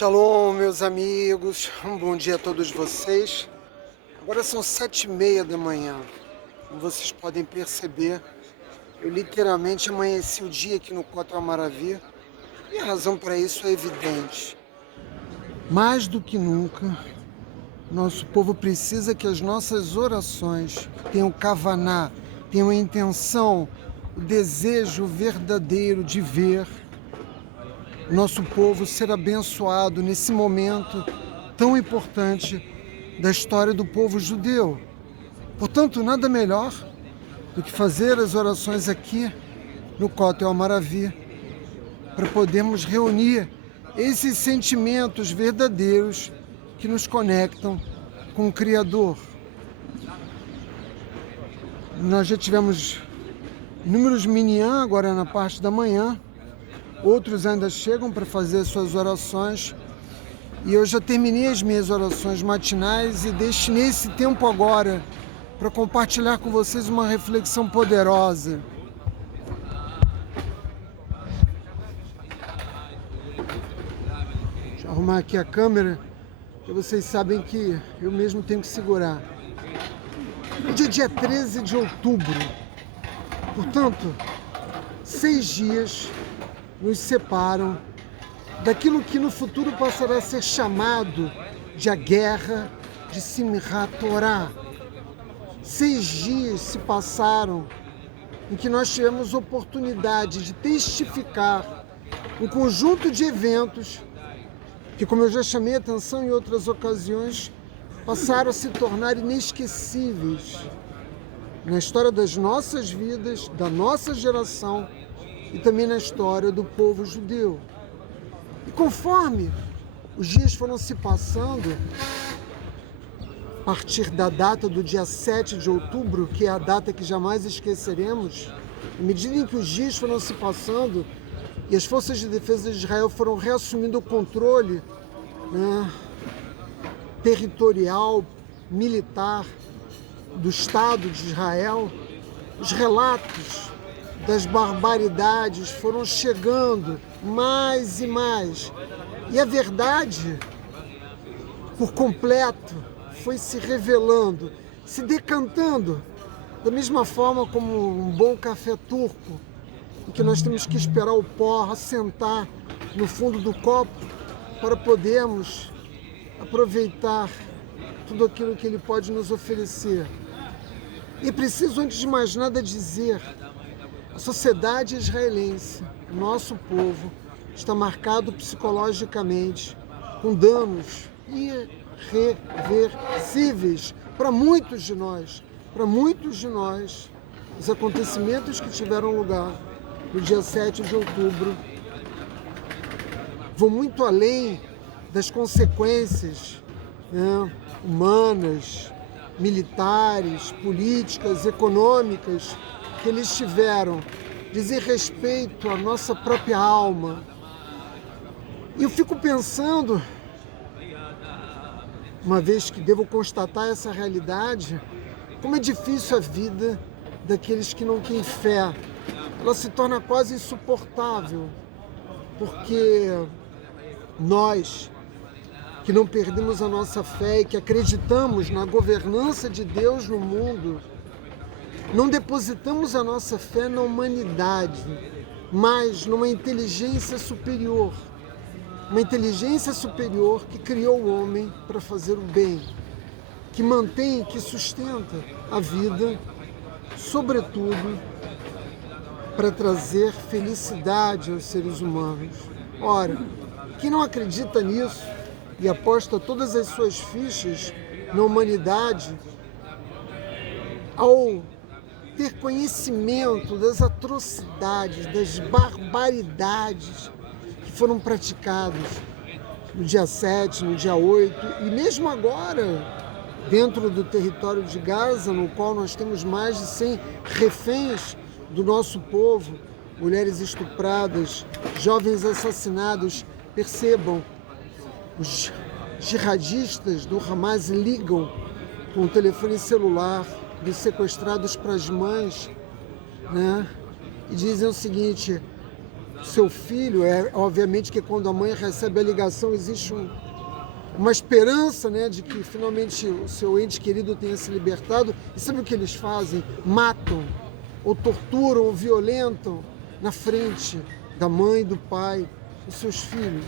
Shalom, meus amigos, um bom dia a todos vocês. Agora são 7h30 da manhã. Como vocês podem perceber, eu literalmente amanheci o dia aqui no Kotel Maravi e a razão para isso é evidente. Mais do que nunca, nosso povo precisa que as nossas orações tenham kavaná, tenham a intenção, o desejo verdadeiro de ver nosso povo ser abençoado nesse momento tão importante da história do povo judeu. Portanto, nada melhor do que fazer as orações aqui no Kotel Maravi para podermos reunir esses sentimentos verdadeiros que nos conectam com o Criador. Nós já tivemos inúmeros minyan agora na parte da manhã. Outros ainda chegam para fazer suas orações e eu já terminei as minhas orações matinais e destinei esse tempo agora para compartilhar com vocês uma reflexão poderosa. Deixa eu arrumar aqui a câmera, que vocês sabem que eu mesmo tenho que segurar. Hoje é dia 13 de outubro, portanto, 6 dias nos separam daquilo que no futuro passará a ser chamado de a guerra de Simchat Torah. 6 dias se passaram em que nós tivemos oportunidade de testificar um conjunto de eventos que, como eu já chamei a atenção em outras ocasiões, passaram a se tornar inesquecíveis na história das nossas vidas, da nossa geração, e também na história do povo judeu. E conforme os dias foram se passando, a partir da data do dia 7 de outubro, que é a data que jamais esqueceremos, à medida em que os dias foram se passando e as forças de defesa de Israel foram reassumindo o controle, territorial, militar do Estado de Israel, os relatos das barbaridades foram chegando mais e mais. E a verdade, por completo, foi se revelando, se decantando, da mesma forma como um bom café turco, em que nós temos que esperar o pó assentar no fundo do copo para podermos aproveitar tudo aquilo que ele pode nos oferecer. E preciso, antes de mais nada, dizer: a sociedade israelense, nosso povo, está marcado psicologicamente com danos irreversíveis para muitos de nós. Para muitos de nós, os acontecimentos que tiveram lugar no dia 7 de outubro vão muito além das consequências, humanas, militares, políticas, econômicas que eles tiveram, dizer respeito à nossa própria alma. E eu fico pensando, uma vez que devo constatar essa realidade, como é difícil a vida daqueles que não têm fé. Ela se torna quase insuportável, porque nós, que não perdemos a nossa fé e que acreditamos na governança de Deus no mundo, não depositamos a nossa fé na humanidade, mas numa inteligência superior. Uma inteligência superior que criou o homem para fazer o bem, que mantém, que sustenta a vida, sobretudo para trazer felicidade aos seres humanos. Ora, quem não acredita nisso e aposta todas as suas fichas na humanidade, ao ter conhecimento das atrocidades, das barbaridades que foram praticadas no dia 7, no dia 8, e mesmo agora, dentro do território de Gaza, no qual nós temos mais de 100 reféns do nosso povo, mulheres estupradas, jovens assassinados. Percebam, os jihadistas do Hamas ligam com o telefone celular dos sequestrados para as mães, e dizem o seguinte: seu filho. Obviamente que quando a mãe recebe a ligação existe uma esperança, né, de que finalmente o seu ente querido tenha se libertado. E sabe o que eles fazem? Matam, ou torturam, ou violentam na frente da mãe e do pai os seus filhos.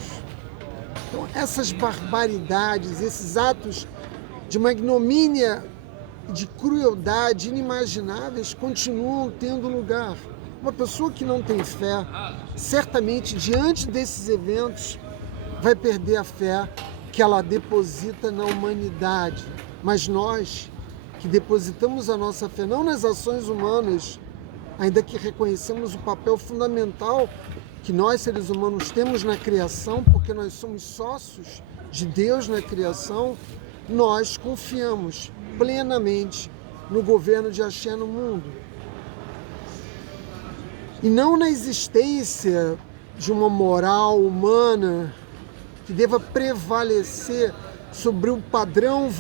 Então, essas barbaridades, esses atos de uma ignomínia e de crueldade inimagináveis continuam tendo lugar. Uma pessoa que não tem fé, certamente, diante desses eventos, vai perder a fé que ela deposita na humanidade. Mas nós, que depositamos a nossa fé não nas ações humanas, ainda que reconhecemos o papel fundamental que nós, seres humanos, temos na criação, porque nós somos sócios de Deus na criação, nós confiamos plenamente no governo de Axé no mundo. E não na existência de uma moral humana que deva prevalecer sobre o padrão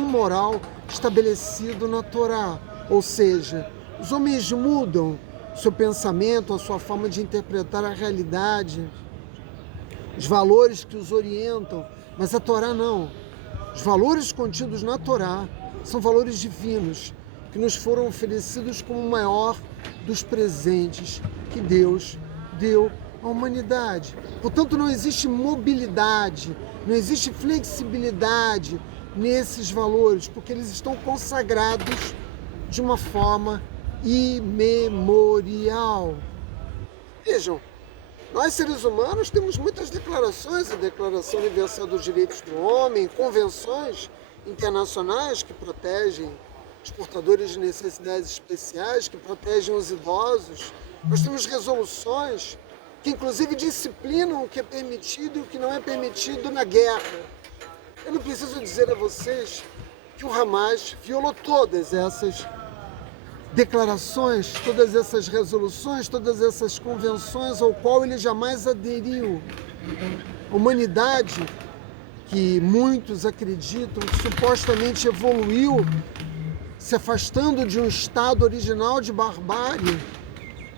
moral estabelecido na Torá. Ou seja, os homens mudam seu pensamento, a sua forma de interpretar a realidade, os valores que os orientam, mas a Torá não. Os valores contidos na Torá são valores divinos, que nos foram oferecidos como o maior dos presentes que Deus deu à humanidade. Portanto, não existe mobilidade, não existe flexibilidade nesses valores, porque eles estão consagrados de uma forma imemorial. Vejam, nós seres humanos temos muitas declarações, a Declaração Universal dos Direitos do Homem, convenções internacionais que protegem os portadores de necessidades especiais, que protegem os idosos. Nós temos resoluções que inclusive disciplinam o que é permitido e o que não é permitido na guerra. Eu não preciso dizer a vocês que o Hamas violou todas essas declarações, todas essas resoluções, todas essas convenções ao qual ele jamais aderiu. A humanidade, que muitos acreditam que supostamente evoluiu, se afastando de um estado original de barbárie,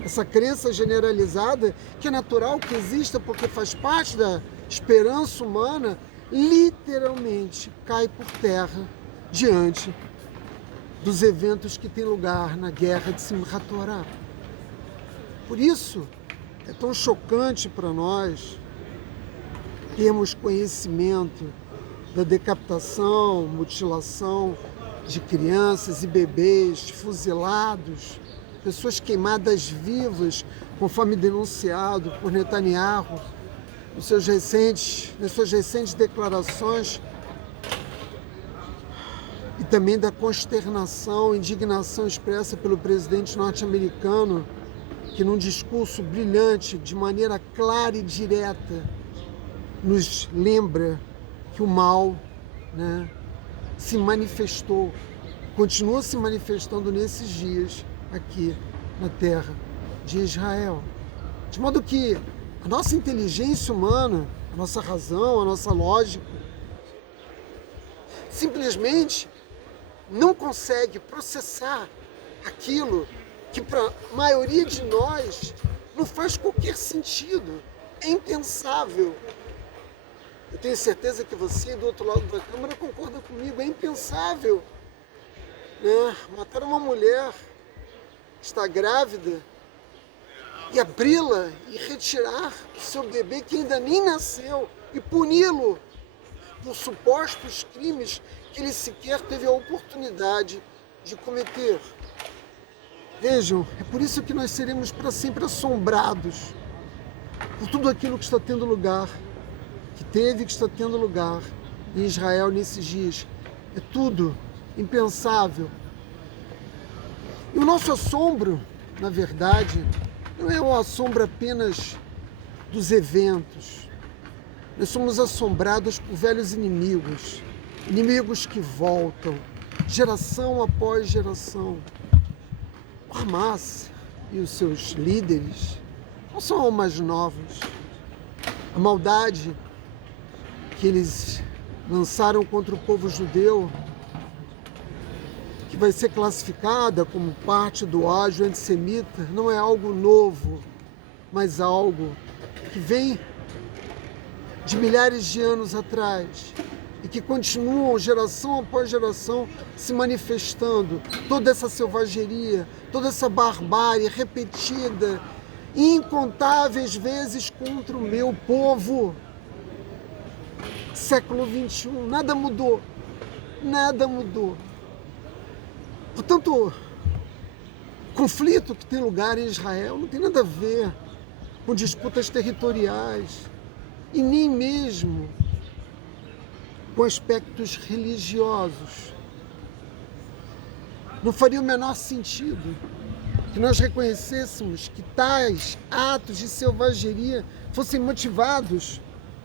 essa crença generalizada, que é natural que exista porque faz parte da esperança humana, literalmente cai por terra diante dos eventos que têm lugar na guerra de Simchat Torah. Por isso, é tão chocante para nós termos conhecimento da decapitação, mutilação de crianças e bebês fuzilados, pessoas queimadas vivas, conforme denunciado por Netanyahu nas suas recentes declarações, e também da consternação, indignação expressa pelo presidente norte-americano, que num discurso brilhante, de maneira clara e direta, nos lembra que o mal, né, se manifestou, continua se manifestando nesses dias aqui na terra de Israel. De modo que a nossa inteligência humana, a nossa razão, a nossa lógica, simplesmente não consegue processar aquilo que para a maioria de nós não faz qualquer sentido, é impensável. Eu tenho certeza que você, do outro lado da câmara, concorda comigo, é impensável, né? Matar uma mulher que está grávida e abri-la e retirar o seu bebê que ainda nem nasceu e puni-lo por supostos crimes que ele sequer teve a oportunidade de cometer. Vejam, é por isso que nós seremos para sempre assombrados por tudo aquilo que está tendo lugar, que teve e que está tendo lugar em Israel nesses dias. É tudo impensável. E o nosso assombro, na verdade, não é um assombro apenas dos eventos. Nós somos assombrados por velhos inimigos, inimigos que voltam, geração após geração. O Hamas e os seus líderes não são almas novas. A maldade que eles lançaram contra o povo judeu, que vai ser classificada como parte do ódio antissemita, não é algo novo. mas algo que vem de milhares de anos atrás e que continuam geração após geração se manifestando. Toda essa selvageria, toda essa barbárie repetida incontáveis vezes contra o meu povo. Século XXI, nada mudou, nada mudou. Portanto, o conflito que tem lugar em Israel não tem nada a ver com disputas territoriais e nem mesmo com aspectos religiosos. Não faria o menor sentido que nós reconhecêssemos que tais atos de selvageria fossem motivados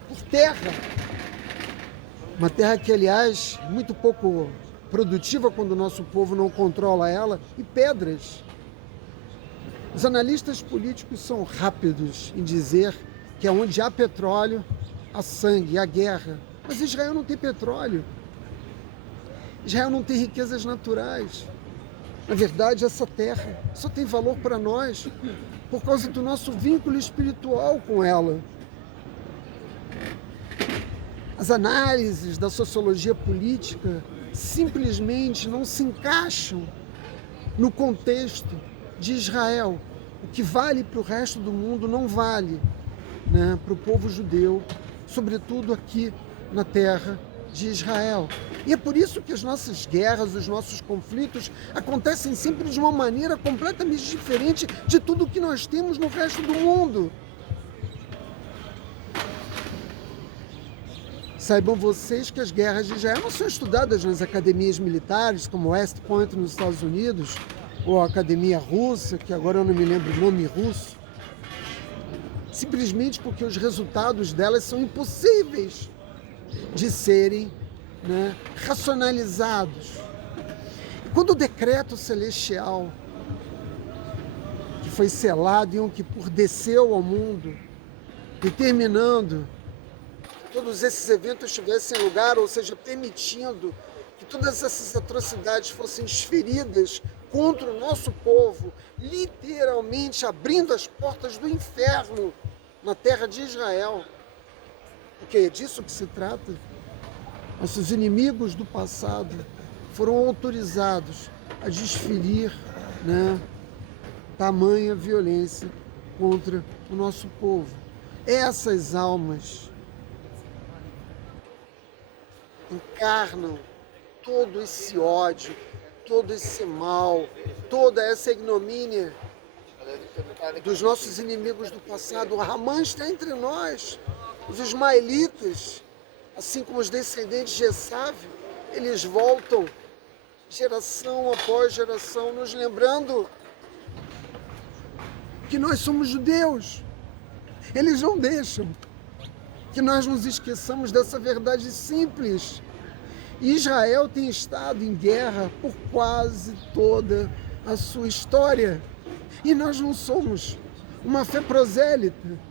por terra. Uma terra que, aliás, é muito pouco produtiva quando o nosso povo não controla ela, e pedras. Os analistas políticos são rápidos em dizer que onde há petróleo, há sangue, há guerra. Mas Israel não tem petróleo. Israel não tem riquezas naturais. Na verdade, essa terra só tem valor para nós por causa do nosso vínculo espiritual com ela. As análises da sociologia política simplesmente não se encaixam no contexto de Israel. O que vale para o resto do mundo não vale, né, para o povo judeu, sobretudo aqui na terra de Israel. E é por isso que as nossas guerras, os nossos conflitos acontecem sempre de uma maneira completamente diferente de tudo que nós temos no resto do mundo. Saibam vocês que as guerras de Israel não são estudadas nas academias militares, como West Point nos Estados Unidos, ou a Academia Russa, que agora eu não me lembro o nome russo, simplesmente porque os resultados delas são impossíveis de serem, né, racionalizados. E quando o decreto celestial, que foi selado em Yom Kippur, desceu ao mundo, determinando que todos esses eventos tivessem lugar, ou seja, permitindo que todas essas atrocidades fossem desferidas contra o nosso povo, literalmente abrindo as portas do inferno na terra de Israel. Porque é disso que se trata. Nossos inimigos do passado foram autorizados a desferir, né, tamanha violência contra o nosso povo. Essas almas encarnam todo esse ódio, todo esse mal, toda essa ignomínia dos nossos inimigos do passado. O Ramã está entre nós. Os ismaelitas, assim como os descendentes de Esav, eles voltam geração após geração, nos lembrando que nós somos judeus. Eles não deixam que nós nos esqueçamos dessa verdade simples. Israel tem estado em guerra por quase toda a sua história. E nós não somos uma fé prosélita.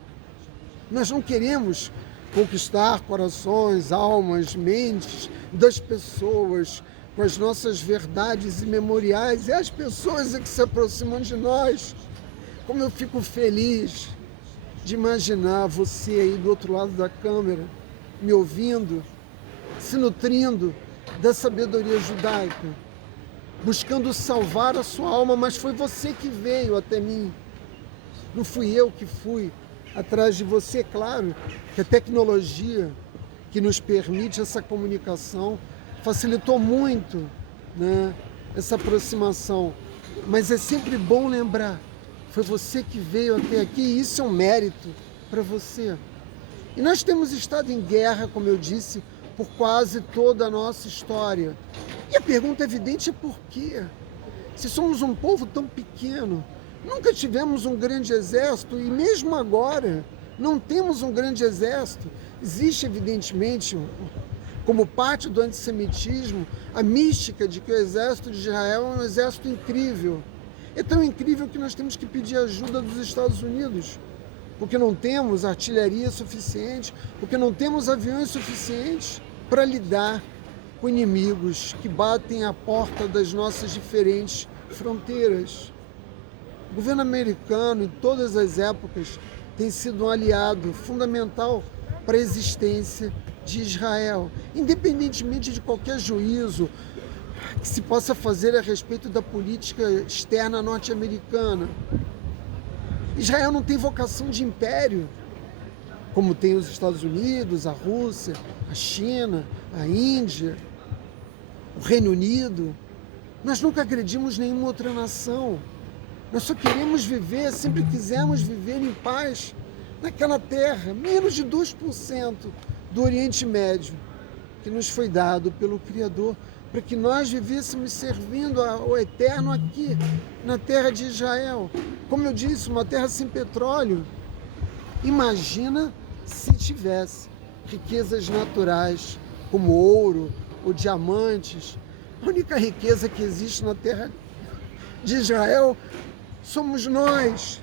Nós não queremos conquistar corações, almas, mentes das pessoas com as nossas verdades imemoriais. E as pessoas é que se aproximam de nós. Como eu fico feliz de imaginar você aí do outro lado da câmera, me ouvindo, se nutrindo da sabedoria judaica, buscando salvar a sua alma, mas foi você que veio até mim. Não fui eu que fui atrás de você. Claro que a tecnologia que nos permite essa comunicação facilitou muito, né, essa aproximação. Mas é sempre bom lembrar, foi você que veio até aqui e isso é um mérito para você. E nós temos estado em guerra, como eu disse, por quase toda a nossa história. E a pergunta evidente é por quê? Se somos um povo tão pequeno, nunca tivemos um grande exército e mesmo agora não temos um grande exército. Existe, evidentemente, como parte do antissemitismo, a mística de que o exército de Israel é um exército incrível. É tão incrível que nós temos que pedir ajuda dos Estados Unidos, porque não temos artilharia suficiente, porque não temos aviões suficientes para lidar com inimigos que batem à porta das nossas diferentes fronteiras. O governo americano, em todas as épocas, tem sido um aliado fundamental para a existência de Israel, independentemente de qualquer juízo que se possa fazer a respeito da política externa norte-americana. Israel não tem vocação de império, como tem os Estados Unidos, a Rússia, a China, a Índia, o Reino Unido. Nós nunca agredimos nenhuma outra nação. Nós só queremos viver, sempre quisemos viver em paz naquela terra, menos de 2% do Oriente Médio, que nos foi dado pelo Criador, para que nós vivêssemos servindo ao Eterno aqui, na terra de Israel. Como eu disse, uma terra sem petróleo. Imagina se tivesse riquezas naturais, como ouro ou diamantes. A única riqueza que existe na terra de Israel somos nós,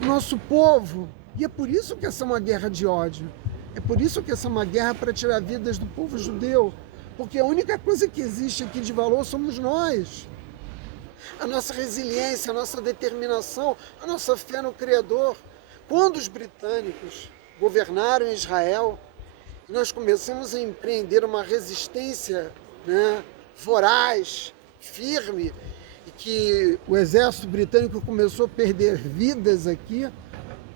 nosso povo. E é por isso que essa é uma guerra de ódio. É por isso que essa é uma guerra para tirar vidas do povo judeu. Porque a única coisa que existe aqui de valor somos nós. A nossa resiliência, a nossa determinação, a nossa fé no Criador. Quando os britânicos governaram Israel, nós começamos a empreender uma resistência, voraz, firme, e que o exército britânico começou a perder vidas aqui,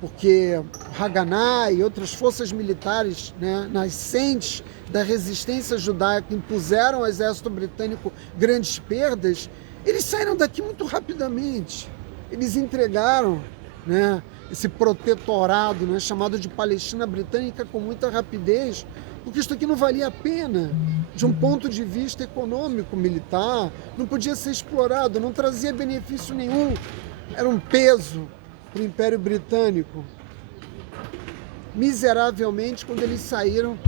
porque o Haganah e outras forças militares, nascentes da resistência judaica, impuseram ao exército britânico grandes perdas. Eles saíram daqui muito rapidamente. Eles entregaram, esse protetorado, chamado de Palestina Britânica, com muita rapidez, porque isso aqui não valia a pena de um ponto de vista econômico, militar, não podia ser explorado, não trazia benefício nenhum, era um peso para o Império Britânico. Miseravelmente, quando eles saíram,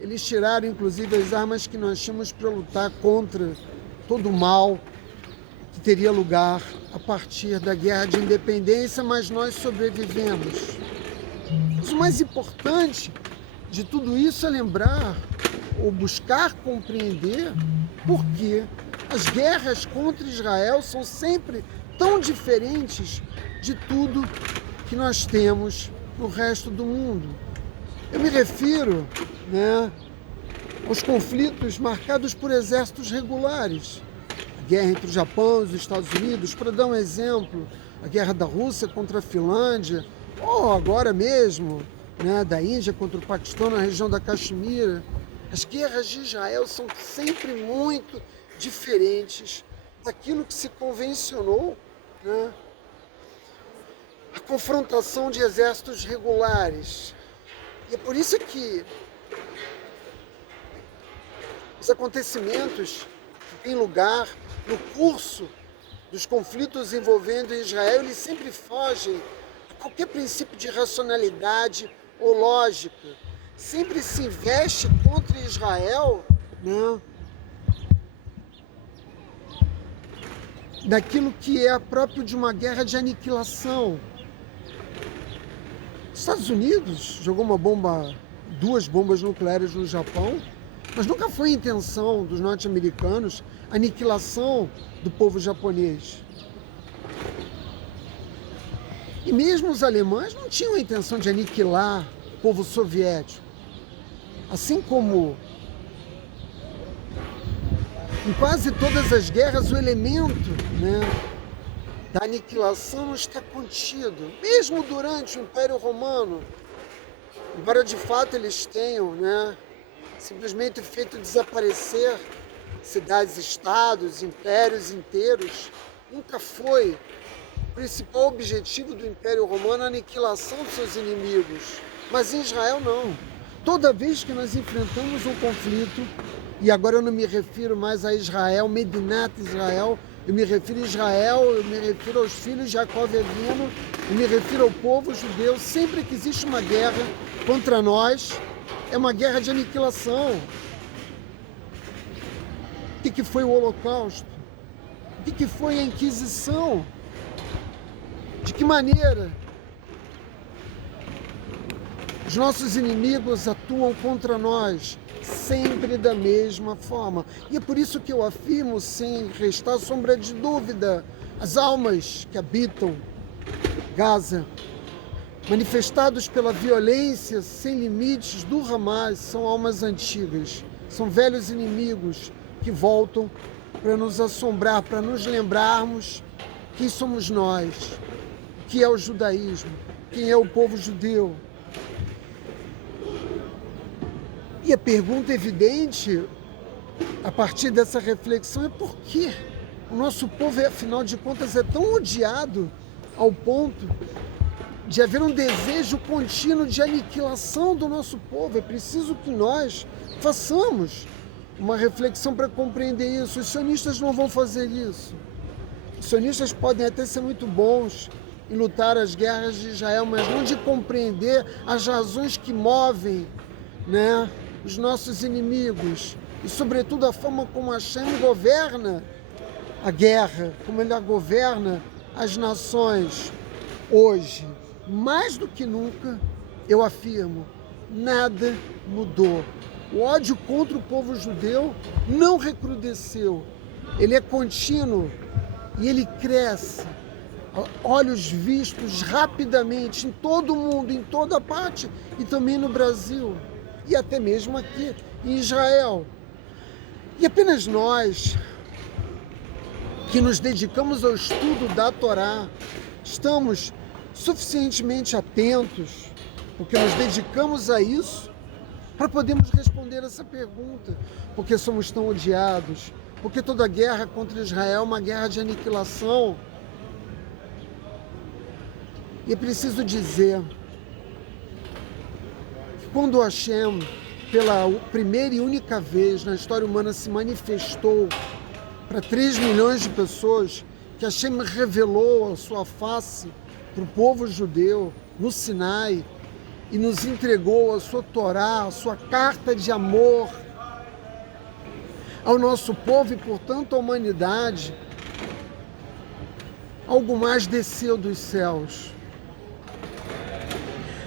eles tiraram inclusive as armas que nós tínhamos para lutar contra todo o mal que teria lugar a partir da Guerra de Independência, mas nós sobrevivemos. Mas o mais importante de tudo isso é lembrar ou buscar compreender por que as guerras contra Israel são sempre tão diferentes de tudo que nós temos no resto do mundo. Eu me refiro, aos conflitos marcados por exércitos regulares. A guerra entre o Japão e os Estados Unidos, para dar um exemplo, a guerra da Rússia contra a Finlândia, ou agora mesmo, da Índia contra o Paquistão na região da Caxemira. As guerras de Israel são sempre muito diferentes daquilo que se convencionou, a confrontação de exércitos regulares. E é por isso que os acontecimentos que têm lugar no curso dos conflitos envolvendo Israel, eles sempre fogem a qualquer princípio de racionalidade ou lógica. Sempre se investe contra Israel, daquilo que é próprio de uma guerra de aniquilação. Os Estados Unidos jogou duas bombas nucleares no Japão, mas nunca foi a intenção dos norte-americanos a aniquilação do povo japonês. E mesmo os alemães não tinham a intenção de aniquilar o povo soviético. Assim como em quase todas as guerras o elemento, da aniquilação não está contido. Mesmo durante o Império Romano, embora de fato eles tenham, simplesmente feito desaparecer cidades-estados, impérios inteiros, nunca foi o principal objetivo do Império Romano a aniquilação de seus inimigos. Mas em Israel não. Toda vez que nós enfrentamos um conflito, e agora eu não me refiro mais a Israel, Medinat Israel, eu me refiro a Israel, eu me refiro aos filhos de Jacó Evino, eu me refiro ao povo judeu. Sempre que existe uma guerra contra nós, é uma guerra de aniquilação. O que foi o Holocausto? O que foi a Inquisição? De que maneira os nossos inimigos atuam contra nós? sempre da mesma forma. E é por isso que eu afirmo, sem restar sombra de dúvida, as almas que habitam Gaza, manifestados pela violência sem limites do Hamas, são almas antigas, são velhos inimigos que voltam para nos assombrar, para nos lembrarmos quem somos nós, o que é o judaísmo, quem é o povo judeu. E a pergunta evidente, a partir dessa reflexão, é por que o nosso povo, afinal de contas, é tão odiado ao ponto de haver um desejo contínuo de aniquilação do nosso povo. É preciso que nós façamos uma reflexão para compreender isso. Os sionistas não vão fazer isso. Os sionistas podem até ser muito bons em lutar as guerras de Israel, mas não de compreender as razões que movem, né, os nossos inimigos e, sobretudo, a forma como Hashem governa a guerra, como ele governa as nações. Hoje, mais do que nunca, eu afirmo, nada mudou. O ódio contra o povo judeu não recrudesceu. Ele é contínuo e ele cresce. Olhos vistos rapidamente em todo o mundo, em toda parte, e também no Brasil, e até mesmo aqui em Israel. E apenas nós, que nos dedicamos ao estudo da Torá, estamos suficientemente atentos, porque nos dedicamos a isso, para podermos responder essa pergunta. Por que somos tão odiados? Porque toda guerra contra Israel é uma guerra de aniquilação. E é preciso dizer que quando Hashem, pela primeira e única vez na história humana, se manifestou para 3 milhões de pessoas, que Hashem revelou a sua face para o povo judeu no Sinai e nos entregou a sua Torá, a sua carta de amor ao nosso povo e, portanto, à humanidade, algo mais desceu dos céus.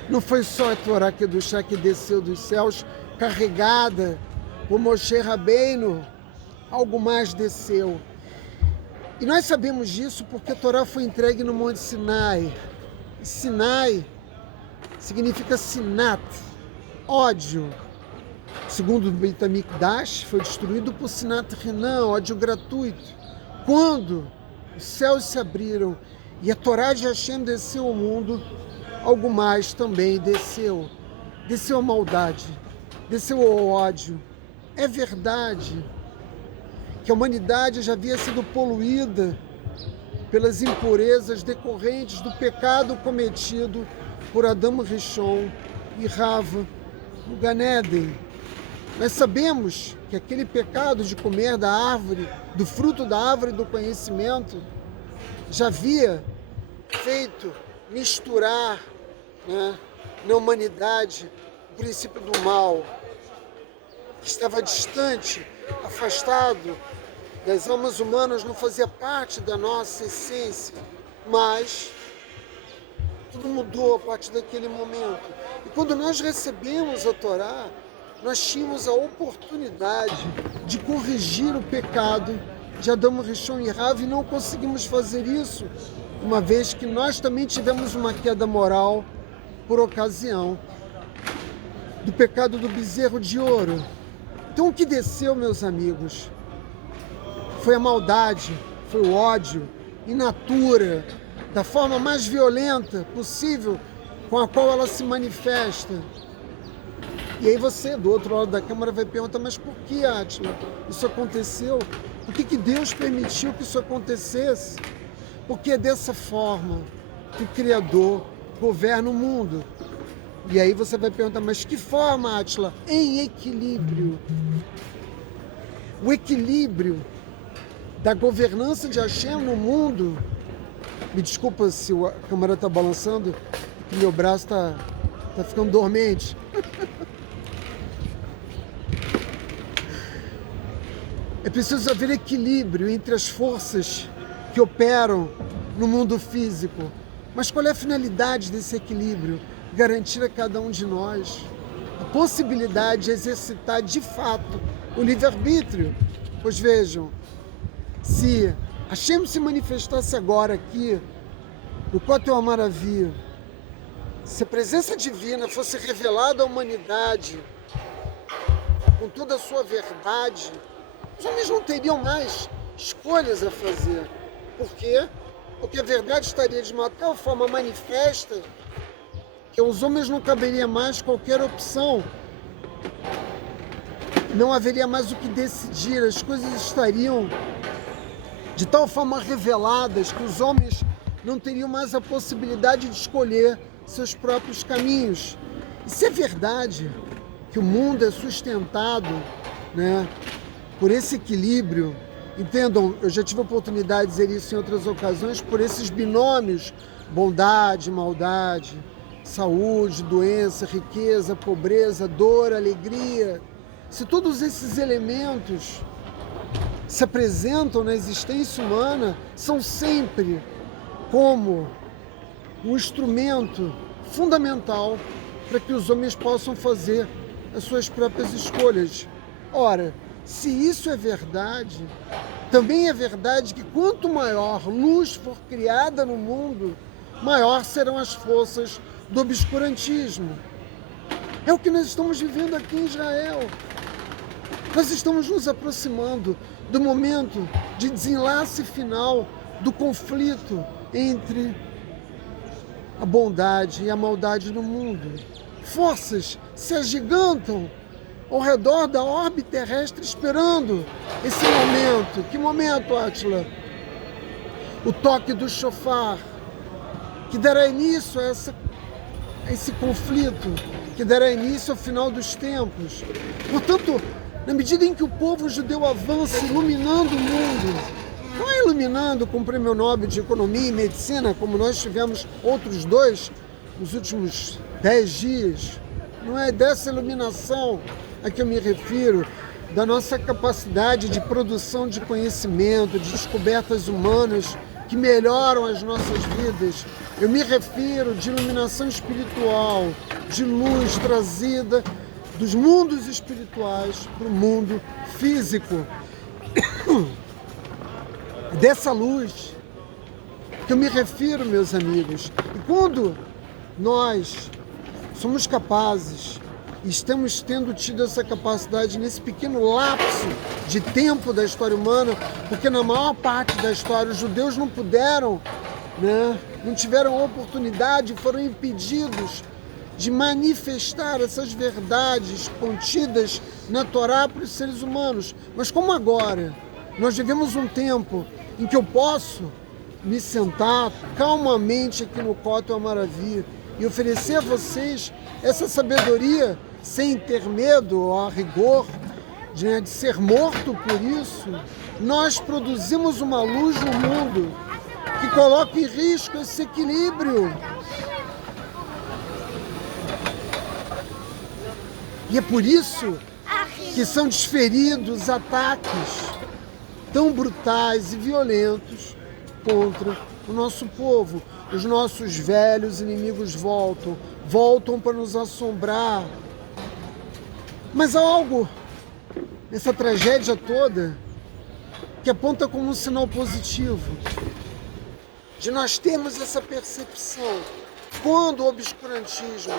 Não foi só a Torá Kedushá que desceu dos céus, carregada por Moshe Rabbeinu, algo mais desceu. E nós sabemos disso porque a Torá foi entregue no Monte Sinai. E Sinai significa Sinat, ódio. Segundo o Beit HaMikdash, foi destruído por Sinat Renan, ódio gratuito. Quando os céus se abriram e a Torá de Hashem desceu ao mundo, algo mais também desceu. Desceu a maldade, desceu o ódio. É verdade que a humanidade já havia sido poluída pelas impurezas decorrentes do pecado cometido por Adão Rishon e Rava no Gan Eden. Nós sabemos que aquele pecado de comer da árvore, do fruto da árvore do conhecimento, já havia feito misturar, né, na humanidade o princípio do mal, que estava distante, afastado das almas humanas, não fazia parte da nossa essência, mas tudo mudou a partir daquele momento. E quando nós recebemos a Torá, nós tínhamos a oportunidade de corrigir o pecado de Adão, Rishon e Rava, e não conseguimos fazer isso, uma vez que nós também tivemos uma queda moral por ocasião do pecado do bezerro de ouro. Então o que desceu, meus amigos, foi a maldade, foi o ódio in natura, da forma mais violenta possível com a qual ela se manifesta. E aí você, do outro lado da câmara, vai perguntar, mas por que, Átila, isso aconteceu? Por que Deus permitiu que isso acontecesse? Porque é dessa forma que o Criador governa o mundo. E aí você vai perguntar, mas que forma, Átila? Em equilíbrio. O equilíbrio da governança de Hashem no mundo. Me desculpa se a câmera está balançando, porque meu braço está ficando dormente. É preciso haver equilíbrio entre as forças que operam no mundo físico. Mas qual é a finalidade desse equilíbrio? Garantir a cada um de nós a possibilidade de exercitar de fato o livre-arbítrio. Pois vejam, se Hashem se manifestasse agora aqui, no Kotel Amaravi, se a presença divina fosse revelada à humanidade com toda a sua verdade, os homens não teriam mais escolhas a fazer. Por quê? Porque a verdade estaria de uma tal forma manifesta que aos homens não caberia mais qualquer opção. Não haveria mais o que decidir, as coisas estariam de tal forma reveladas que os homens não teriam mais a possibilidade de escolher seus próprios caminhos. E se é verdade que o mundo é sustentado, né, por esse equilíbrio, entendam, eu já tive a oportunidade de dizer isso em outras ocasiões, por esses binômios, bondade, maldade, saúde, doença, riqueza, pobreza, dor, alegria, se todos esses elementos se apresentam na existência humana, são sempre como um instrumento fundamental para que os homens possam fazer as suas próprias escolhas. Ora, se isso é verdade, também é verdade que quanto maior luz for criada no mundo, maior serão as forças do obscurantismo. É o que nós estamos vivendo aqui em Israel. Nós estamos nos aproximando do momento de desenlace final do conflito entre a bondade e a maldade no mundo. Forças se agigantam ao redor da órbita terrestre esperando esse momento. Que momento, Átila? O toque do shofar, que dará início a esse conflito, que dará início ao final dos tempos. Portanto, na medida em que o povo judeu avança iluminando o mundo, não é iluminando com o Prêmio Nobel de Economia e Medicina, como nós tivemos outros dois nos últimos 10 dias, não é dessa iluminação a que eu me refiro, da nossa capacidade de produção de conhecimento, de descobertas humanas que melhoram as nossas vidas. Eu me refiro de iluminação espiritual, de luz trazida dos mundos espirituais para o mundo físico. Dessa luz que eu me refiro, meus amigos. E quando nós somos capazes, e estamos tendo tido essa capacidade nesse pequeno lapso de tempo da história humana, porque na maior parte da história os judeus não puderam, não tiveram oportunidade, foram impedidos de manifestar essas verdades contidas na Torá para os seres humanos. Mas como agora nós vivemos um tempo em que eu posso me sentar calmamente aqui no Kotel Amaravi e oferecer a vocês essa sabedoria sem ter medo, a rigor, de ser morto por isso, nós produzimos uma luz no mundo que coloca em risco esse equilíbrio. E é por isso que são desferidos ataques tão brutais e violentos contra o nosso povo. Os nossos velhos inimigos voltam para nos assombrar. Mas há algo nessa tragédia toda que aponta como um sinal positivo de nós termos essa percepção. Quando o obscurantismo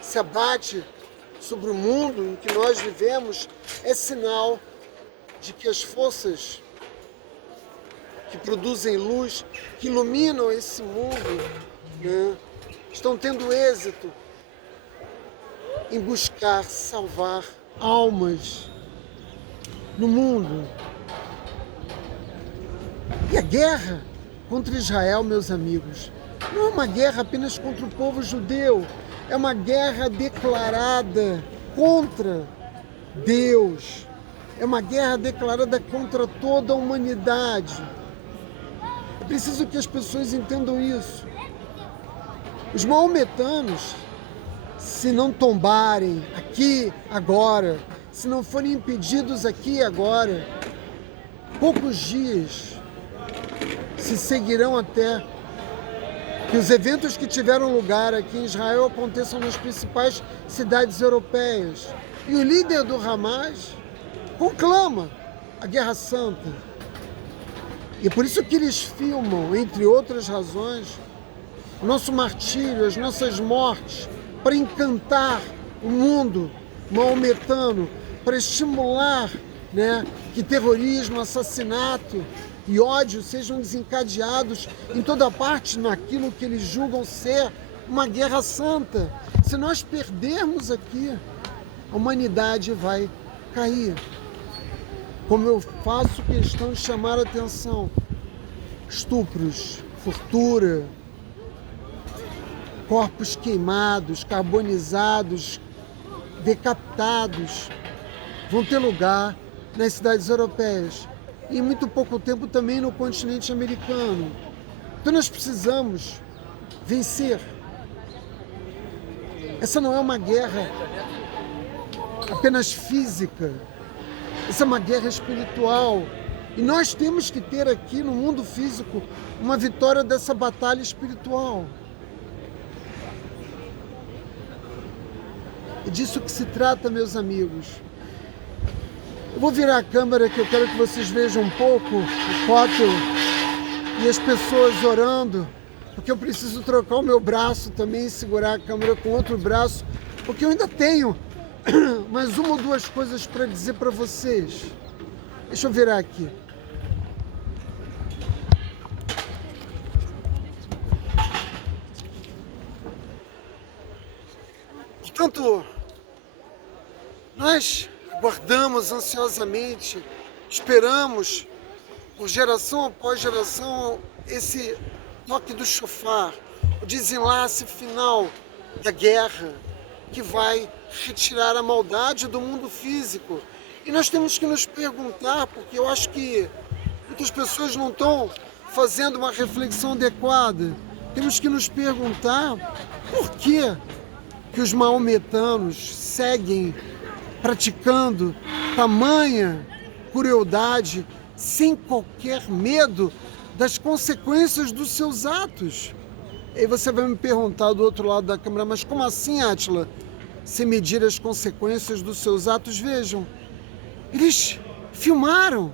se abate sobre o mundo em que nós vivemos, é sinal de que as forças que produzem luz, que iluminam esse mundo, estão tendo êxito em buscar salvar almas no mundo. E a guerra contra Israel, meus amigos, não é uma guerra apenas contra o povo judeu, é uma guerra declarada contra Deus, é uma guerra declarada contra toda a humanidade. É preciso que as pessoas entendam isso. Os maometanos, se não tombarem aqui agora, se não forem impedidos aqui agora, poucos dias se seguirão até que os eventos que tiveram lugar aqui em Israel aconteçam nas principais cidades europeias. E o líder do Hamas conclama a Guerra Santa. E é por isso que eles filmam, entre outras razões, o nosso martírio, as nossas mortes, para encantar o mundo maometano, para estimular, né, que terrorismo, assassinato e ódio sejam desencadeados em toda parte naquilo que eles julgam ser uma guerra santa. Se nós perdermos aqui, a humanidade vai cair. Como eu faço questão de chamar a atenção, estupros, tortura, corpos queimados, carbonizados, decapitados, vão ter lugar nas cidades europeias e em muito pouco tempo também no continente americano. Então nós precisamos vencer. Essa não é uma guerra apenas física, essa é uma guerra espiritual. E nós temos que ter aqui no mundo físico uma vitória dessa batalha espiritual. É disso que se trata, meus amigos. Eu vou virar a câmera que eu quero que vocês vejam um pouco o Kotel e as pessoas orando, porque eu preciso trocar o meu braço também e segurar a câmera com outro braço, porque eu ainda tenho mais uma ou duas coisas para dizer para vocês. Deixa eu virar aqui. Portanto, nós aguardamos ansiosamente, esperamos por geração após geração esse toque do shofar, o desenlace final da guerra que vai retirar a maldade do mundo físico. E nós temos que nos perguntar, porque eu acho que muitas pessoas não estão fazendo uma reflexão adequada, temos que nos perguntar por que os maometanos seguem praticando tamanha crueldade sem qualquer medo das consequências dos seus atos. E aí você vai me perguntar do outro lado da câmera, mas como assim, Átila? Se medir as consequências dos seus atos, vejam, eles filmaram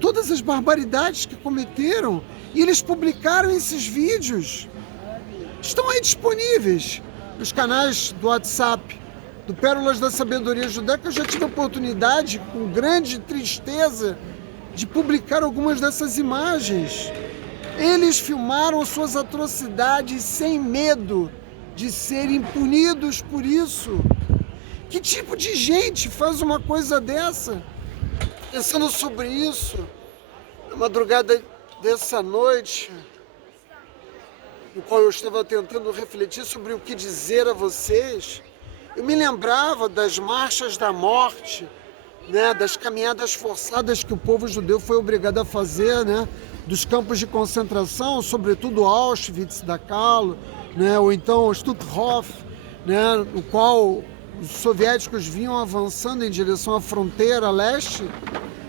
todas as barbaridades que cometeram e eles publicaram esses vídeos. Estão aí disponíveis nos canais do WhatsApp, do Pérolas da Sabedoria Judaica. Eu já tive a oportunidade, com grande tristeza, de publicar algumas dessas imagens. Eles filmaram suas atrocidades sem medo de serem punidos por isso. Que tipo de gente faz uma coisa dessa? Pensando sobre isso, na madrugada dessa noite, no qual eu estava tentando refletir sobre o que dizer a vocês, eu me lembrava das marchas da morte, né, das caminhadas forçadas que o povo judeu foi obrigado a fazer, né, dos campos de concentração, sobretudo Auschwitz, Dachau, né, ou então Stutthof, né, no qual os soviéticos vinham avançando em direção à fronteira leste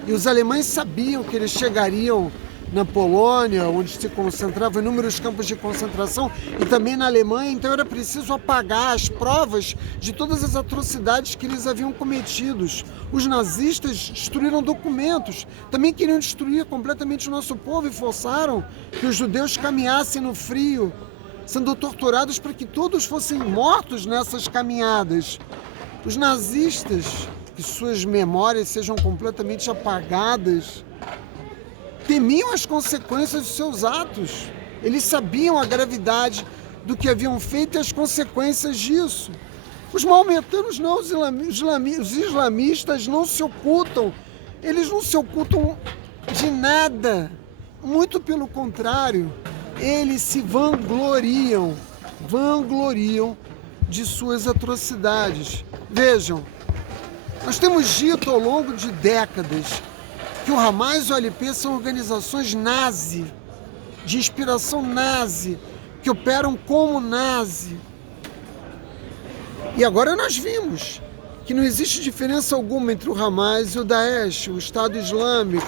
e os alemães sabiam que eles chegariam na Polônia, onde se concentravam inúmeros campos de concentração, e também na Alemanha, então era preciso apagar as provas de todas as atrocidades que eles haviam cometidos. Os nazistas destruíram documentos, também queriam destruir completamente o nosso povo e forçaram que os judeus caminhassem no frio, sendo torturados para que todos fossem mortos nessas caminhadas. Os nazistas, que suas memórias sejam completamente apagadas, temiam as consequências dos seus atos. Eles sabiam a gravidade do que haviam feito e as consequências disso. Os maometanos não, os islamistas não se ocultam. Eles não se ocultam de nada. Muito pelo contrário, eles se vangloriam de suas atrocidades. Vejam, nós temos dito ao longo de décadas que o Hamas e o OLP são organizações nazi, de inspiração nazi, que operam como nazi. E agora nós vimos que não existe diferença alguma entre o Hamas e o Daesh, o Estado Islâmico,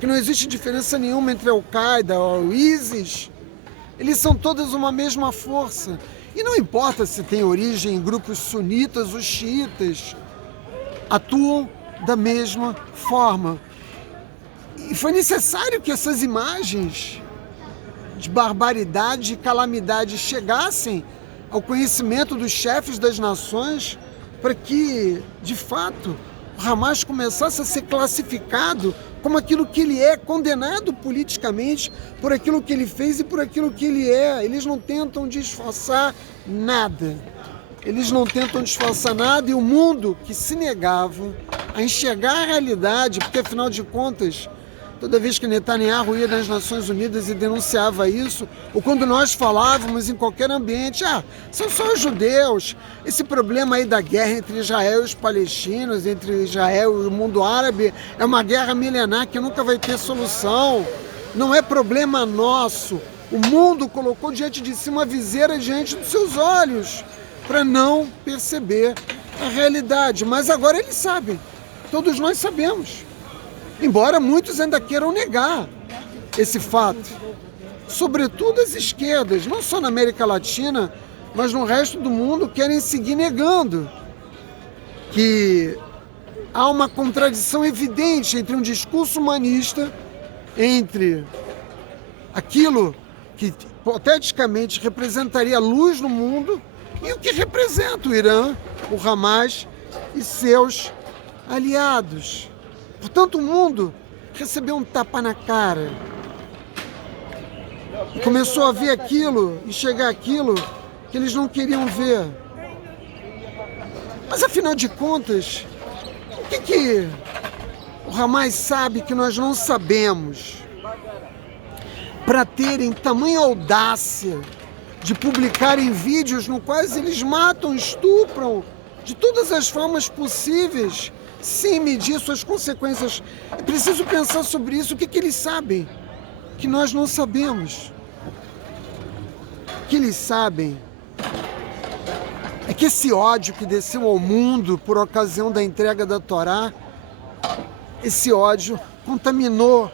que não existe diferença nenhuma entre a Al-Qaeda ou o ISIS. Eles são todos uma mesma força. E não importa se tem origem em grupos sunitas ou xiitas, atuam da mesma forma. E foi necessário que essas imagens de barbaridade e calamidade chegassem ao conhecimento dos chefes das nações para que, de fato, o Hamas começasse a ser classificado como aquilo que ele é, condenado politicamente por aquilo que ele fez e por aquilo que ele é. Eles não tentam disfarçar nada. Eles não tentam disfarçar nada, e o mundo que se negava a enxergar a realidade, porque afinal de contas, toda vez que Netanyahu ia nas Nações Unidas e denunciava isso, ou quando nós falávamos em qualquer ambiente, são só os judeus, esse problema aí da guerra entre Israel e os palestinos, entre Israel e o mundo árabe, é uma guerra milenar que nunca vai ter solução, não é problema nosso. O mundo colocou diante de si uma viseira diante dos seus olhos, para não perceber a realidade. Mas agora eles sabem, todos nós sabemos. Embora muitos ainda queiram negar esse fato. Sobretudo as esquerdas, não só na América Latina, mas no resto do mundo, querem seguir negando que há uma contradição evidente entre um discurso humanista, entre aquilo que hipoteticamente representaria luz no mundo e o que representa o Irã, o Hamas e seus aliados. Portanto, o mundo recebeu um tapa na cara e começou a ver aquilo, enxergar aquilo que eles não queriam ver. Mas, afinal de contas, o que o Hamas sabe que nós não sabemos? Para terem tamanha audácia de publicarem vídeos no quais eles matam, estupram, de todas as formas possíveis, sem medir suas consequências. É preciso pensar sobre isso. O que eles sabem que nós não sabemos? O que eles sabem é que esse ódio que desceu ao mundo por ocasião da entrega da Torá, esse ódio contaminou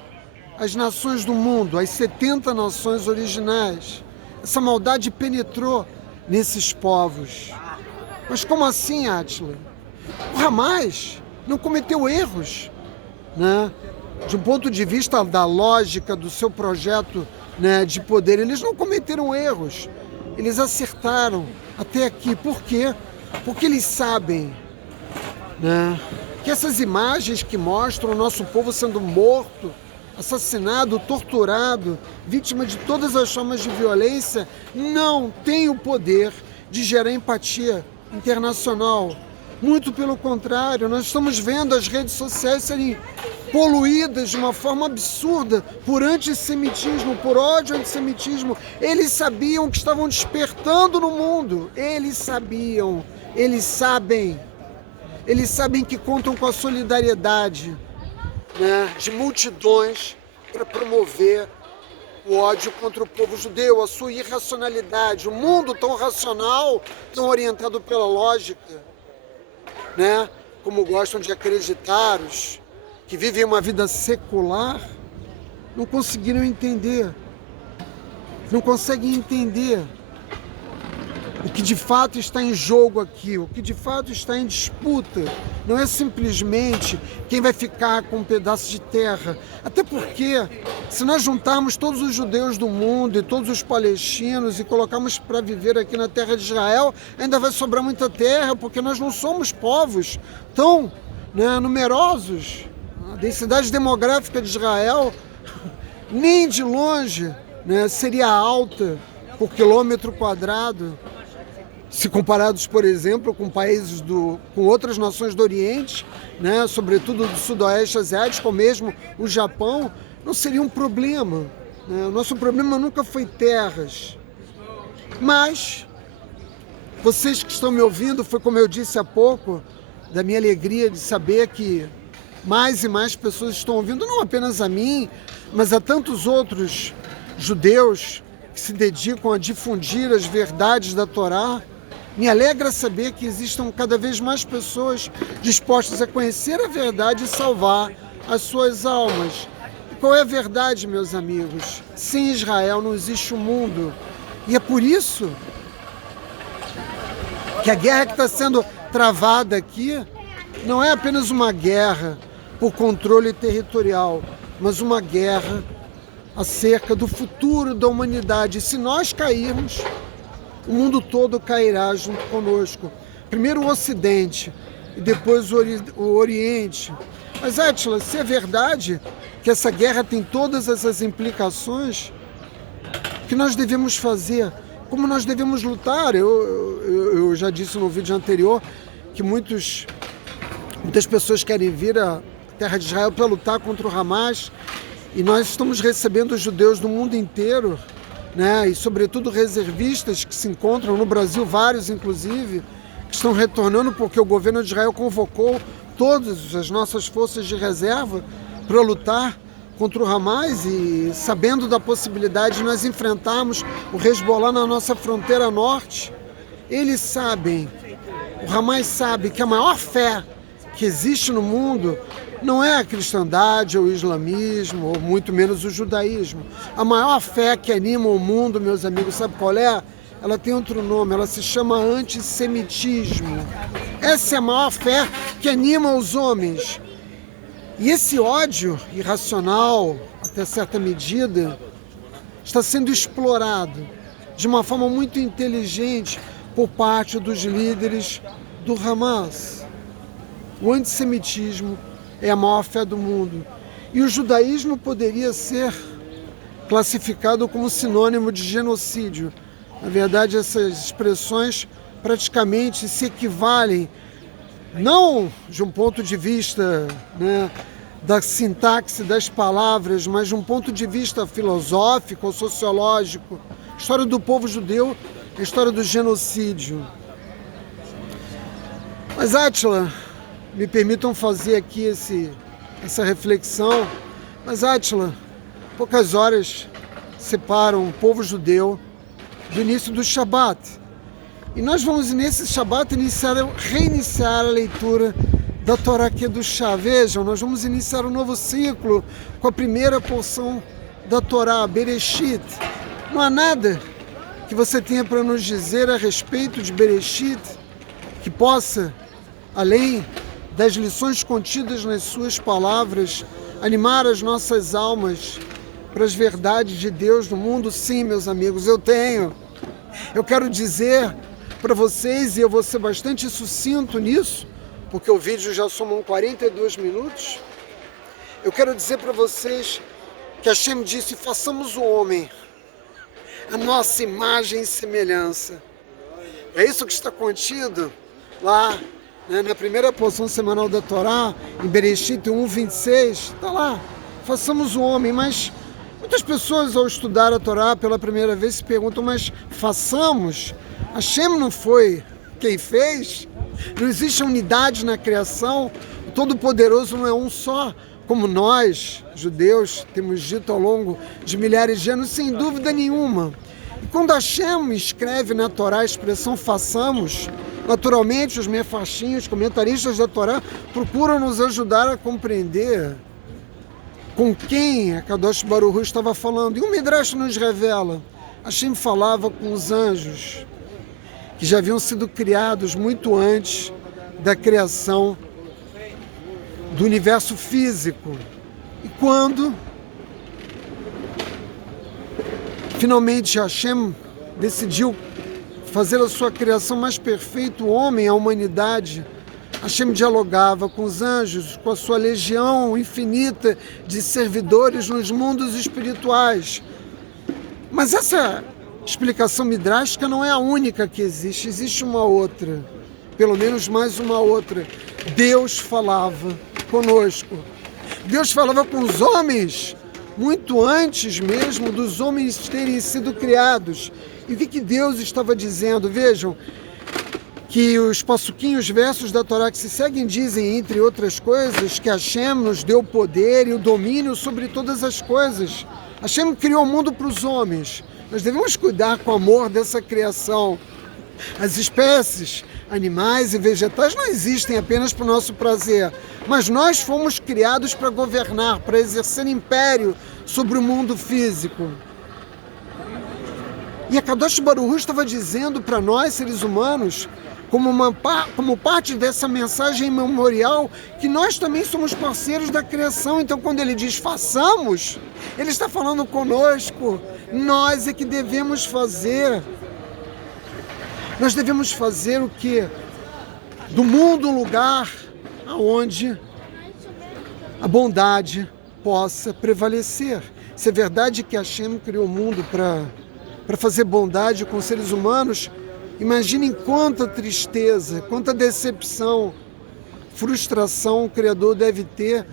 as nações do mundo, as 70 nações originais. Essa maldade penetrou nesses povos. Mas como assim, Átila? O Hamas não cometeu erros, né? De um ponto de vista da lógica do seu projeto, né, de poder, eles não cometeram erros. Eles acertaram até aqui. Por quê? Porque eles sabem, né, que essas imagens que mostram o nosso povo sendo morto, assassinado, torturado, vítima de todas as formas de violência, não tem o poder de gerar empatia internacional. Muito pelo contrário, nós estamos vendo as redes sociais serem poluídas de uma forma absurda por antissemitismo, por ódio ao antissemitismo. Eles sabiam que estavam despertando no mundo. Eles sabiam, eles sabem que contam com a solidariedade, né, de multidões para promover o ódio contra o povo judeu, a sua irracionalidade. O mundo tão racional, tão orientado pela lógica, né, como gostam de acreditar os que vivem uma vida secular, não conseguiram entender, não conseguem entender o que de fato está em jogo aqui, o que de fato está em disputa. Não é simplesmente quem vai ficar com um pedaço de terra. Até porque, se nós juntarmos todos os judeus do mundo e todos os palestinos e colocarmos para viver aqui na terra de Israel, ainda vai sobrar muita terra, porque nós não somos povos tão, né, numerosos. A densidade demográfica de Israel, nem de longe, né, seria alta por quilômetro quadrado, se comparados, por exemplo, com países com outras nações do Oriente, né, sobretudo do Sudoeste Asiático, ou mesmo o Japão, não seria um problema, né? O nosso problema nunca foi terras. Mas, vocês que estão me ouvindo, foi como eu disse há pouco, da minha alegria de saber que mais e mais pessoas estão ouvindo, não apenas a mim, mas a tantos outros judeus que se dedicam a difundir as verdades da Torá. Me alegra saber que existam cada vez mais pessoas dispostas a conhecer a verdade e salvar as suas almas. E qual é a verdade, meus amigos? Sem Israel não existe o mundo. E é por isso que a guerra que está sendo travada aqui não é apenas uma guerra por controle territorial, mas uma guerra acerca do futuro da humanidade. Se nós cairmos, o mundo todo cairá junto conosco. Primeiro o Ocidente e depois o Oriente. Mas, Átila, se é verdade que essa guerra tem todas essas implicações, o que nós devemos fazer? Como nós devemos lutar? Eu já disse no vídeo anterior que muitas pessoas querem vir à terra de Israel para lutar contra o Hamas, e nós estamos recebendo os judeus do mundo inteiro, né? E sobretudo reservistas que se encontram no Brasil, vários inclusive, que estão retornando porque o governo de Israel convocou todas as nossas forças de reserva para lutar contra o Hamas, e sabendo da possibilidade de nós enfrentarmos o Hezbollah na nossa fronteira norte. Eles sabem, o Hamas sabe que a maior fé que existe no mundo não é a cristandade ou o islamismo, ou muito menos o judaísmo. A maior fé que anima o mundo, meus amigos, sabe qual é? Ela tem outro nome, ela se chama antissemitismo. Essa é a maior fé que anima os homens. E esse ódio irracional, até certa medida, está sendo explorado de uma forma muito inteligente por parte dos líderes do Hamas. O antissemitismo é a maior fé do mundo. E o judaísmo poderia ser classificado como sinônimo de genocídio. Na verdade, essas expressões praticamente se equivalem, não de um ponto de vista, né, da sintaxe das palavras, mas de um ponto de vista filosófico ou sociológico. A história do povo judeu é a história do genocídio. Mas, Átila, me permitam fazer aqui essa reflexão. Mas, Átila, poucas horas separam o povo judeu do início do Shabat. E nós vamos, nesse Shabat, reiniciar a leitura da Torá Kedushá. Vejam, nós vamos iniciar um novo ciclo com a primeira porção da Torá, Bereshit. Não há nada que você tenha para nos dizer a respeito de Bereshit que possa, além das lições contidas nas suas palavras, animar as nossas almas para as verdades de Deus no mundo? Sim, meus amigos, eu tenho. Eu quero dizer para vocês, e eu vou ser bastante sucinto nisso, porque o vídeo já somam 42 minutos, eu quero dizer para vocês que Hashem disse: façamos o homem a nossa imagem e semelhança. É isso que está contido lá, né, na primeira porção semanal da Torá, em Bereshit 1:26, está lá, façamos o homem. Mas muitas pessoas, ao estudar a Torá pela primeira vez, se perguntam: mas façamos? Hashem não foi quem fez? Não existe unidade na criação? O Todo-Poderoso não é um só, como nós, judeus, temos dito ao longo de milhares de anos? Sem dúvida nenhuma. E quando Hashem escreve na Torá a expressão façamos, naturalmente os mefarshim, comentaristas da Torá, procuram nos ajudar a compreender com quem a Kadosh Baruch Hu estava falando. E o Midrash nos revela: Hashem falava com os anjos, que já haviam sido criados muito antes da criação do universo físico. E quando finalmente Hashem decidiu fazer a sua criação mais perfeita, o homem, a humanidade, Hashem dialogava com os anjos, com a sua legião infinita de servidores nos mundos espirituais. Mas essa explicação midrástica não é a única que existe. Existe uma outra, pelo menos mais uma outra. Deus falava conosco. Deus falava com os homens muito antes mesmo dos homens terem sido criados. E o que Deus estava dizendo? Vejam que os passuquinhos, versos da Torá que se seguem, dizem, entre outras coisas, que Hashem nos deu o poder e o domínio sobre todas as coisas. Hashem criou o mundo para os homens. Nós devemos cuidar com amor dessa criação. As espécies, Animais e vegetais não existem apenas para o nosso prazer, mas nós fomos criados para governar, para exercer império sobre o mundo físico. E a Kadosh Baruch Hu estava dizendo para nós, seres humanos, como parte dessa mensagem memorial, que nós também somos parceiros da criação. Então, quando ele diz façamos, ele está falando conosco. Nós é que devemos fazer. Nós devemos fazer o quê? Do mundo um lugar onde a bondade possa prevalecer. Se é verdade que Hashem criou o mundo para fazer bondade com os seres humanos, imaginem quanta tristeza, quanta decepção, frustração o Criador deve ter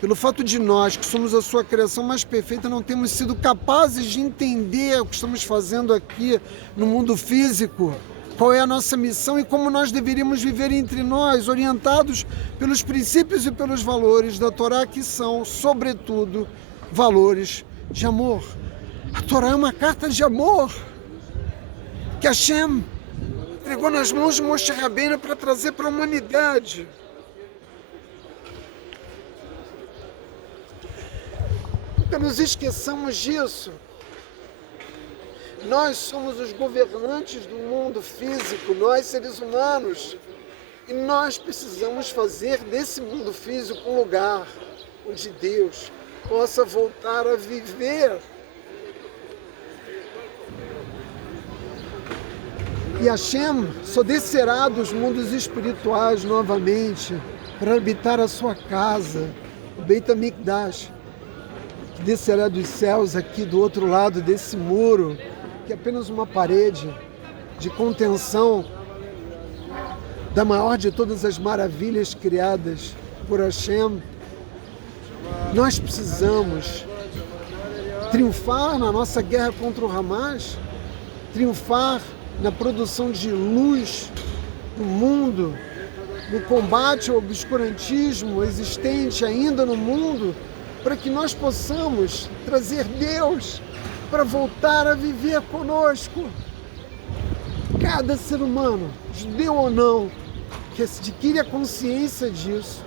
pelo fato de nós, que somos a sua criação mais perfeita, não termos sido capazes de entender o que estamos fazendo aqui no mundo físico, qual é a nossa missão e como nós deveríamos viver entre nós, orientados pelos princípios e pelos valores da Torá, que são, sobretudo, valores de amor. A Torá é uma carta de amor que Hashem entregou nas mãos de Moshe Rabbeinu para trazer para a humanidade. Nunca nos esqueçamos disso. Nós somos os governantes do mundo físico, nós seres humanos, e nós precisamos fazer desse mundo físico um lugar onde Deus possa voltar a viver. E Hashem só descerá dos mundos espirituais novamente para habitar a sua casa, o Beit HaMikdash, que descerá dos céus aqui do outro lado desse muro, que é apenas uma parede de contenção da maior de todas as maravilhas criadas por Hashem. Nós precisamos triunfar na nossa guerra contra o Hamas, triunfar na produção de luz no mundo, no combate ao obscurantismo existente ainda no mundo, para que nós possamos trazer Deus para voltar a viver conosco. Cada ser humano, judeu ou não, que adquire a consciência disso,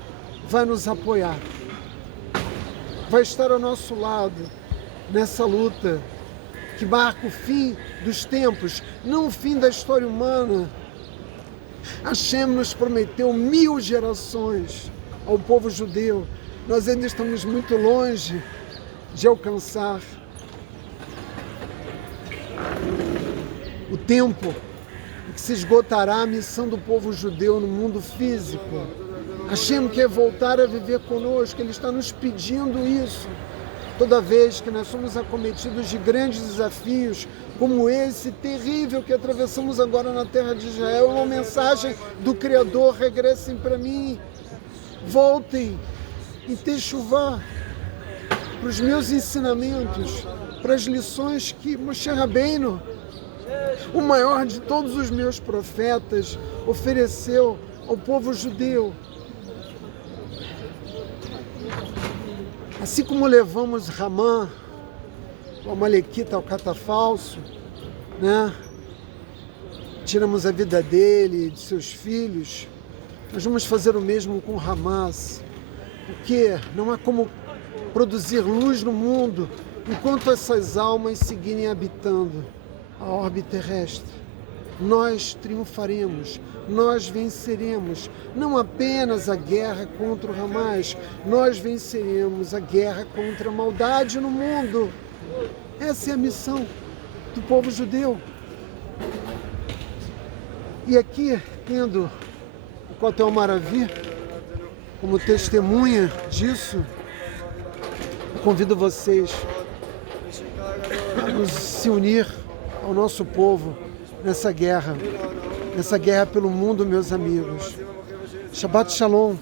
vai nos apoiar, vai estar ao nosso lado nessa luta que marca o fim dos tempos, não o fim da história humana. Hashem nos prometeu 1000 gerações ao povo judeu. Nós ainda estamos muito longe de alcançar o tempo em que se esgotará a missão do povo judeu no mundo físico. Hashem quer voltar a viver conosco, Ele está nos pedindo isso. Toda vez que nós somos acometidos de grandes desafios, como esse terrível que atravessamos agora na terra de Israel, uma mensagem do Criador: regressem para mim, voltem em techuvá, para os meus ensinamentos, para as lições que Moshe Rabbeinu, o maior de todos os meus profetas, ofereceu ao povo judeu. Assim como levamos Ramã, o Amalequita, ao catafalso, né? Tiramos a vida dele, de seus filhos, nós vamos fazer o mesmo com Hamas. Porque não há como produzir luz no mundo enquanto essas almas seguirem habitando a orbe terrestre. Nós triunfaremos, nós venceremos não apenas a guerra contra o Hamas, nós venceremos a guerra contra a maldade no mundo. Essa é a missão do povo judeu. E aqui, tendo o Kotel Maravi como testemunha disso, eu convido vocês a nos se unir ao nosso povo nessa guerra pelo mundo, meus amigos. Shabbat Shalom.